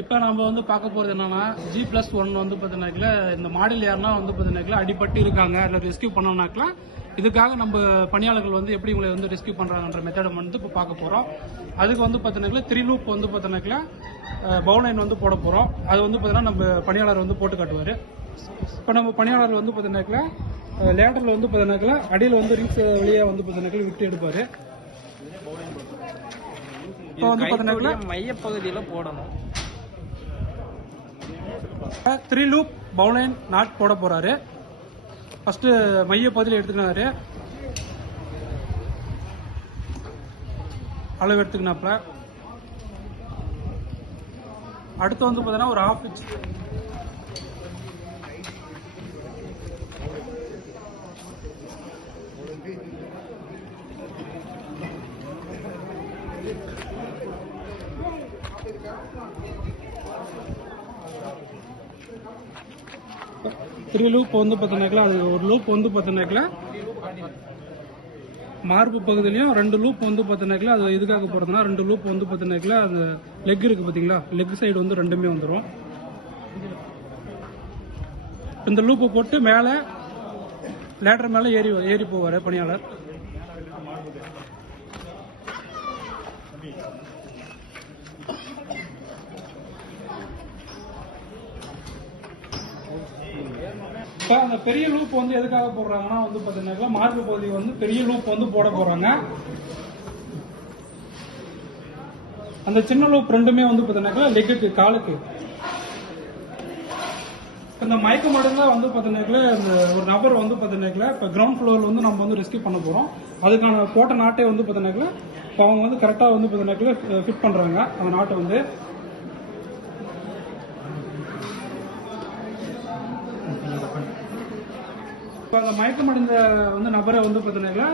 இப்போ நம்ம வந்து பார்க்க போகிறது என்னன்னா G+1 வந்து பார்த்தீங்கன்னாக்கல இந்த மாடல் யாருன்னா வந்து பார்த்தீங்கன்னாக்கல அடிபட்டு இருக்காங்க அதில் ரெஸ்கியூ பண்ணோம்னாக்கல இதுக்காக நம்ம பணியாளர்கள் வந்து எப்படி இவங்களை வந்து ரெஸ்கியூ பண்ணுறாங்கன்ற மெத்தடை வந்து இப்போ பார்க்க போகிறோம். அதுக்கு வந்து பார்த்தீங்கன்னாக்கல 3 லூப் வந்து பார்த்தீங்கன்னாக்கல பவுலைன் வந்து போட போகிறோம். அது வந்து பார்த்தீங்கன்னா நம்ம பணியாளர் வந்து போட்டு காட்டுவார். இப்போ நம்ம பணியாளர் வந்து பார்த்தீங்கன்னாக்கல லேட்டரில் வந்து பார்த்தீங்கன்னாக்கல அடியில் வந்து ரிங்ஸ் வழியாக வந்து பார்த்தீங்கன்னாக்கல விட்டு எடுப்பார். இப்போ வந்து பார்த்தீங்கன்னாக்கல மையப்பகுதியில் போடணும். 3 லூப் பவுலைன் நாட் போட போறாரு. ஃபர்ஸ்ட் மைய பகுதியில் எடுத்துக்கினாரு, அளவு எடுத்துக்கினாப்ல. அடுத்து வந்து பார்த்தீங்கன்னா ஒரு 1/2 இன்ச் த்ரீ லூப் வந்து பார்த்தீங்கன்னாக்கல அது ஒரு லூப் வந்து பார்த்தீங்கன்னாக்கல மார்பு பகுதியிலையும் 2 லூப் வந்து பார்த்தீங்கன்னாக்கல அது இதுக்காக போகிறதுனா 2 லூப் வந்து பார்த்தீங்கன்னாக்கல அது லெக் இருக்குது பார்த்தீங்களா, லெக் சைடு வந்து ரெண்டுமே வந்துடும். இந்த லூப்பை போட்டு மேலே லேட்டர் மேலே ஏறி போவார் பணியாளர். இப்போ அந்த பெரிய லூப் வந்து எதுக்காக போடுறாங்கன்னா வந்து பார்த்தீங்கன்னாக்கா மார்பு பகுதி வந்து பெரிய லூப் வந்து போட போறாங்க. அந்த சின்ன லூப் ரெண்டுமே வந்து பார்த்தீங்கன்னாக்கா லெக்குக்கு, காலுக்கு. இந்த மயக்கம் அடைந்தா வந்து பார்த்தீங்கன்னாக்கா இந்த ஒரு நபர் வந்து பார்த்தீங்கன்னாக்கா இப்போ கிரவுண்ட் ஃப்ளோரில் வந்து நம்ம வந்து ரெஸ்கியூ பண்ண போகிறோம். அதுக்கான போட்ட நாட்டை வந்து பார்த்தீங்கன்னாக்கா இப்போ அவங்க வந்து கரெக்டாக வந்து பார்த்தீங்கன்னாக்கா ஃபிட் பண்ணுறாங்க அந்த நாட்டை வந்து. இப்போ அந்த மயக்கமடைந்த வந்து நபரை வந்து பார்த்தீங்கன்னாக்கா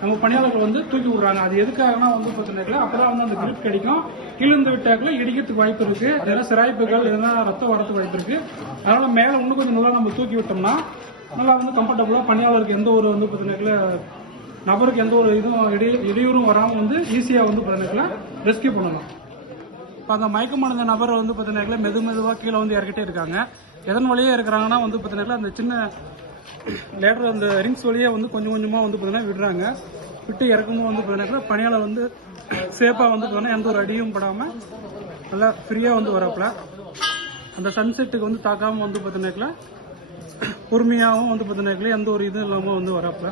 நம்ம பணியாளர்கள் வந்து தூக்கி விடுறாங்க. அது எதுக்காகனா வந்து பார்த்தீங்கன்னாக்கா அப்பதான் வந்து அந்த கிரிப் கிடைக்கும். கீழந்து விட்டாக்கல இடிக்கிறதுக்கு வாய்ப்பு இருக்கு, அதெல்லாம் சிராய்ப்புகள் எதனா ரத்தம் வரதுக்கு வாய்ப்பு இருக்கு. அதனால மேலே இன்னும் கொஞ்சம் நல்லா நம்ம தூக்கி விட்டோம்னா நல்லா வந்து கம்ஃபர்டபுளா பணியாளருக்கு எந்த ஒரு வந்து பார்த்தீங்கன்னாக்கா நபருக்கு எந்த ஒரு இதுவும் இடையூறும் வராமல் வந்து ஈஸியாக வந்து பார்த்தீங்கன்னாக்கா ரெஸ்கியூ பண்ணலாம். இப்போ அந்த மயக்கமடைந்த நபரை வந்து பார்த்தீங்கன்னாக்கா மெதுவாக கீழே வந்து இறக்கிட்டே இருக்காங்க. எதன் வழியாக இருக்கிறாங்கன்னா வந்து பார்த்தீங்கன்னாக்கா அந்த சின்ன லேட்டர் அந்த ரிங்ஸ் வழியாக வந்து கொஞ்சம் கொஞ்சமாக வந்து பார்த்தீங்கன்னா விடுறாங்க. விட்டு இறக்கும்போது வந்து பார்த்தீங்கன்னா பணியாளர் வந்து சேஃபாக வந்து பார்த்தீங்கன்னா எந்த ஒரு அடியும் படாமல் நல்லா ஃப்ரீயாக வந்து வரப்பல அந்த சன்செட்டுக்கு வந்து தாக்காமல் வந்து பார்த்தீங்கன்னாக்கா பொறுமையாகவும் வந்து பார்த்தீங்கன்னாக்கா எந்த ஒரு இதுவும் இல்லாமல் வந்து வரப்பல